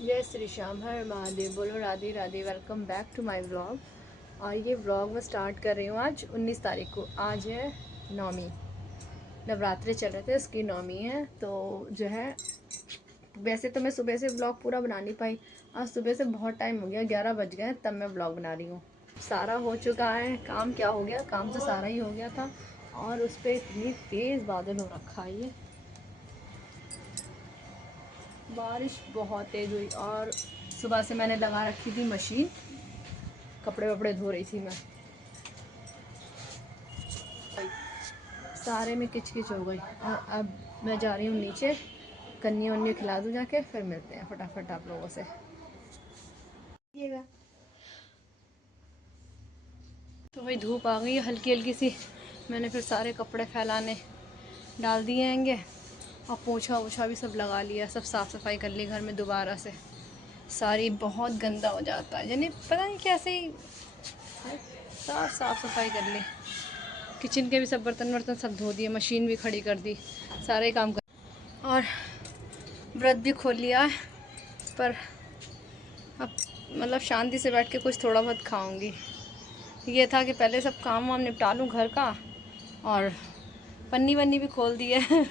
जय श्री श्याम, हर महादेव, बोलो Radhe Radhe. Welcome back to my vlog. और ये व्लॉग मैं स्टार्ट कर रही हूँ आज 19 तारीख को। आज है नौमी, नवरात्रे चल रहे थे, इसकी नौमी है। तो जो है, वैसे तो मैं सुबह से व्लॉग पूरा बना नहीं पाई। आज सुबह से बहुत टाइम हो गया, 11 बज गए तब मैं व्लॉग बना रही हूँ। सारा हो चुका है काम। क्या हो गया, काम तो सारा ही हो गया था। और उस पर इतनी तेज़ बादल हो रखा है, ये बारिश बहुत तेज़ हुई। और सुबह से मैंने लगा रखी थी मशीन, कपड़े वपड़े धो रही थी मैं, सारे में किच किच हो गई। और अब मैं जा रही हूँ नीचे, कन्या वन्नी खिला दूँ जाके, फिर मिलते हैं फटाफट आप लोगों से। तो वही धूप आ गई है हल्की हल्की सी। मैंने फिर सारे कपड़े फैलाने डाल दिए हैंगे, और पोछा वोछा भी सब लगा लिया, सब साफ़ सफाई कर ली घर में दोबारा से। सारी बहुत गंदा हो जाता है, यानी पता नहीं कैसे ही सब साफ़ सफाई कर ली। किचन के भी सब बर्तन वर्तन सब धो दिए, मशीन भी खड़ी कर दी, सारे काम कर। और व्रत भी खोल लिया है, पर अब मतलब शांति से बैठ के कुछ थोड़ा बहुत खाऊंगी। ये था कि पहले सब काम वाम निपटा लूँ घर का, और पन्नी वन्नी भी खोल दी है।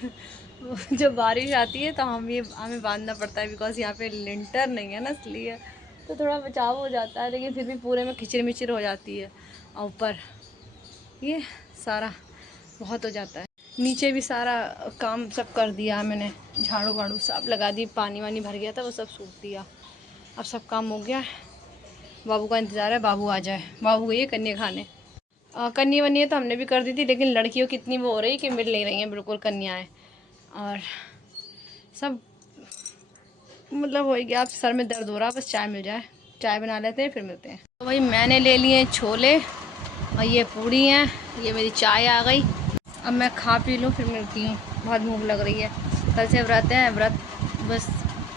जब बारिश आती है तो हमें बांधना पड़ता है, बिकॉज यहाँ पे लिंटर नहीं है ना, इसलिए तो थोड़ा बचाव हो जाता है। लेकिन फिर भी पूरे में खिचर मिचर हो जाती है। और ऊपर ये सारा बहुत हो जाता है। नीचे भी सारा काम सब कर दिया मैंने, झाड़ू वाड़ू सब लगा दी, पानी वानी भर गया था वो सब सूख दिया। अब सब काम हो गया है, बाबू का इंतज़ार है, बाबू आ जाए। बाबू गई है कन्या खाने। कन्या वन्या तो हमने भी कर दी थी, लेकिन लड़कियों की इतनी वो हो रही कि मिल नहीं रही हैं बिल्कुल कन्याएँ। और सब मतलब हो गया, अब सर में दर्द हो रहा, बस चाय मिल जाए, चाय बना लेते हैं फिर मिलते हैं। तो भाई मैंने ले लिए छोले, और ये पूड़ी हैं, ये मेरी चाय आ गई। अब मैं खा पी लूँ फिर मिलती हूँ, बहुत भूख लग रही है। कल से व्रत है, व्रत बस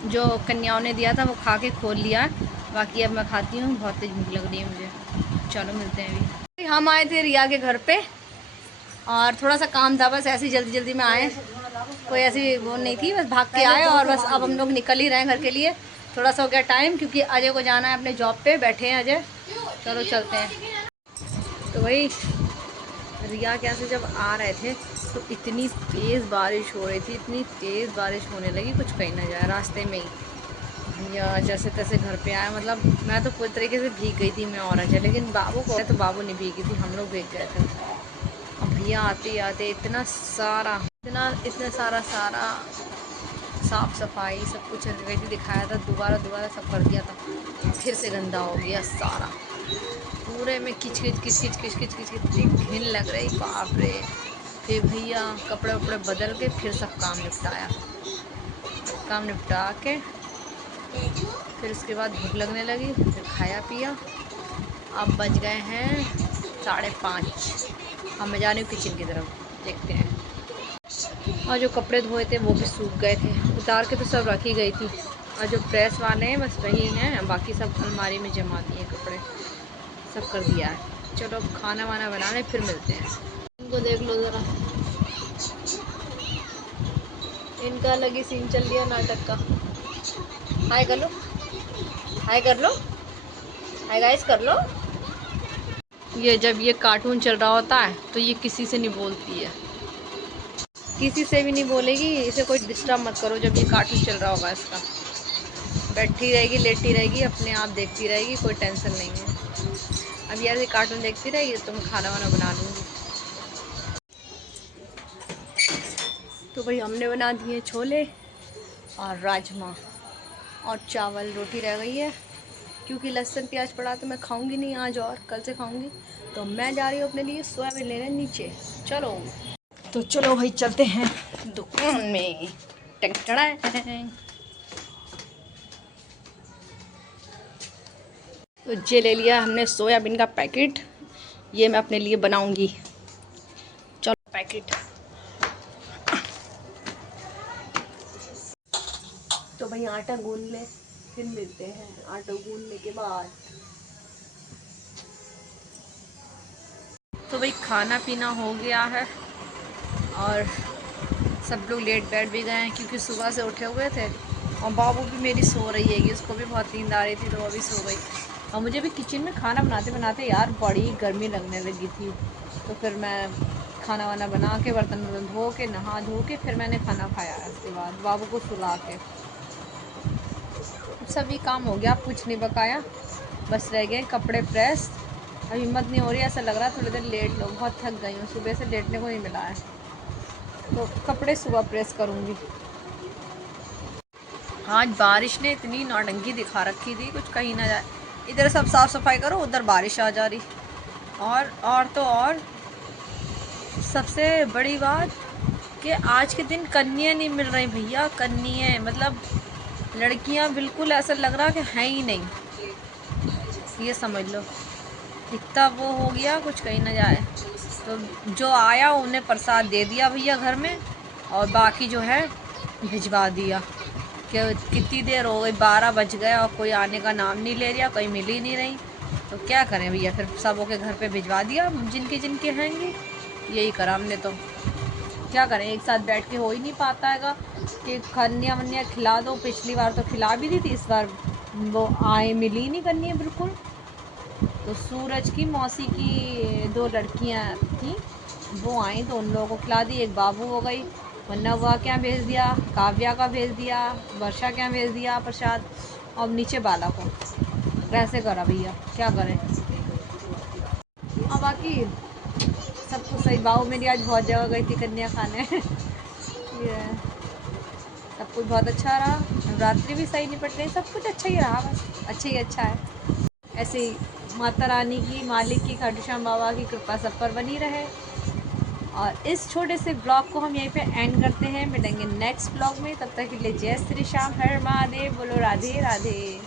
जो कन्याओं ने दिया था वो खा के खोल लिया, बाकी अब मैं खाती हूँ, बहुत तेज भूख लग रही है मुझे। चलो मिलते हैं अभी। हम आए थे रिया के घर पे, और थोड़ा सा काम था, बस ऐसे ही जल्दी जल्दी में आए, कोई ऐसी वो नहीं थी, बस भाग के आए। और बस अब हम लोग निकल ही रहे हैं घर के लिए। थोड़ा सा हो गया टाइम, क्योंकि अजय को जाना है अपने जॉब पे, बैठे हैं अजय। चलो चलते हैं। तो वही रिया के यहाँ से जब आ रहे थे तो इतनी तेज़ बारिश हो रही थी, इतनी तेज़ बारिश होने लगी, कुछ कहीं ना जाए। रास्ते में ही भैया जैसे तैसे घर पे आया, मतलब मैं तो पूरी तरीके से भीग गई थी मैं और अजय, लेकिन बाबू को तो बाबू नहीं भीगी थी, हम लोग भीग गए थे। और भैया आते आते इतना सारा साफ़ सफाई सब कुछ वैसे दिखाया था, दोबारा दोबारा सब कर दिया था, फिर से गंदा हो गया सारा, पूरे में किच किच किच किच किच किच किच इतनी घिन लग रही, बाप रे। फिर भैया कपड़े वपड़े बदल के फिर सब काम निपटाया, काम निपटा के फिर उसके बाद भूख लगने लगी, फिर खाया पिया। अब बज गए हैं 5:30। अब मैं जा रही हूँ किचन की तरफ, देखते हैं। और जो कपड़े धोए थे वो भी सूख गए थे, उतार के तो सब रखी गई थी। और जो प्रेस वाले हैं बस वही हैं, बाकी सब अलमारी में जमा दिए कपड़े, सब कर दिया है। चलो अब खाना वाना बना लें फिर मिलते हैं। इनको देख लो ज़रा, इनका अलग ही सीन चल दिया नाटक का। हाय कर लो, हाय कर लो, हाय गाइस कर लो। ये जब ये कार्टून चल रहा होता है तो ये किसी से नहीं बोलती है, किसी से भी नहीं बोलेगी, इसे कोई डिस्टर्ब मत करो। जब ये कार्टून चल रहा होगा इसका, बैठी रहेगी, लेटी रहेगी, अपने आप देखती रहेगी, कोई टेंशन नहीं है। अब यार ये कार्टून देखती रहेगी तो मैं खाना वाना बना लूँगी। तो भाई हमने बना दिए छोले और राजमा, और चावल, रोटी रह गई है, क्योंकि लहसुन प्याज पड़ा तो मैं खाऊंगी नहीं आज, और कल से खाऊंगी। तो मैं जा रही हूँ अपने लिए सोयाबीन लेने नीचे। चलो तो चलो भाई चलते हैं दुकान में। टंगटड़ा। तो ये ले लिया हमने सोयाबीन का पैकेट, ये मैं अपने लिए बनाऊंगी। चलो पैकेट। तो भाई आटा गूंद ले, फिर मिलते हैं आटा गूंदने के बाद। तो भाई खाना पीना हो गया है, और सब लोग लेट बैठ भी गए हैं, क्योंकि सुबह से उठे हुए थे और बाबू भी मेरी सो रही है, उसको भी बहुत नींद आ रही थी तो वो भी सो गई। और मुझे भी किचन में खाना बनाते बनाते यार बड़ी गर्मी लगने लगी थी, तो फिर मैं खाना वाना बना के बर्तन वर्तन धो के नहा धो के फिर मैंने खाना खाया। इसके बाद बाबू को सुला के सभी काम हो गया, अब कुछ नहीं बकाया, बस रह गए कपड़े प्रेस। अब हिम्मत नहीं हो रही, ऐसा लग रहा है थोड़ी देर लेट लो, बहुत थक गई हूँ, सुबह से लेटने को नहीं मिला है, तो कपड़े सुबह प्रेस करूँगी। आज बारिश ने इतनी नौटंकी दिखा रखी थी, कुछ कहीं ना जाए। इधर सब साफ़ सफाई करो, उधर बारिश आ जा रही। और तो और सबसे बड़ी बात कि आज के दिन कन्या नहीं मिल रही भैया, कन्या मतलब लड़कियां बिल्कुल ऐसा लग रहा कि हैं ही नहीं, ये समझ लो। इतना वो हो गया कुछ कहीं ना जाए। तो जो आया उन्हें प्रसाद दे दिया भैया घर में, और बाकी जो है भिजवा दिया। कि कितनी देर हो गई, 12 बज गए और कोई आने का नाम नहीं ले रहा, कोई मिल ही नहीं रही, तो क्या करें भैया, फिर सबों के घर पे भिजवा दिया जिनके जिनके हैंगे। यही करा हमने, तो क्या करें, एक साथ बैठ के हो ही नहीं पाता हैगा कि कन्या वन्या खिला दो। पिछली बार तो खिला भी दी थी, इस बार वो आए मिली नहीं कन्या बिल्कुल। तो सूरज की मौसी की 2 लड़कियां थी, वो आई तो उन लोगों को खिला दी, एक बाबू हो गई, वरना वह क्या भेज दिया, काव्या का भेज दिया, वर्षा क्या भेज दिया प्रसाद, और नीचे बाला को। कैसे करा भैया, क्या करें। और बाकी सब कुछ सही, बाबू मेरी आज बहुत जगह गई थी कन्या खाने ये सब कुछ बहुत अच्छा रहा, नवरात्रि भी सही निपट गई, सब कुछ अच्छा ही रहा, बस अच्छा ही अच्छा है। ऐसे ही माता रानी की, मालिक की, खाटू श्याम बाबा की कृपा सब पर बनी रहे। और इस छोटे से ब्लॉग को हम यहीं पे एंड करते हैं, मिलेंगे नेक्स्ट ब्लॉग में, तब तक के लिए जय श्री श्याम, हर महादेव, बोलो राधे राधे।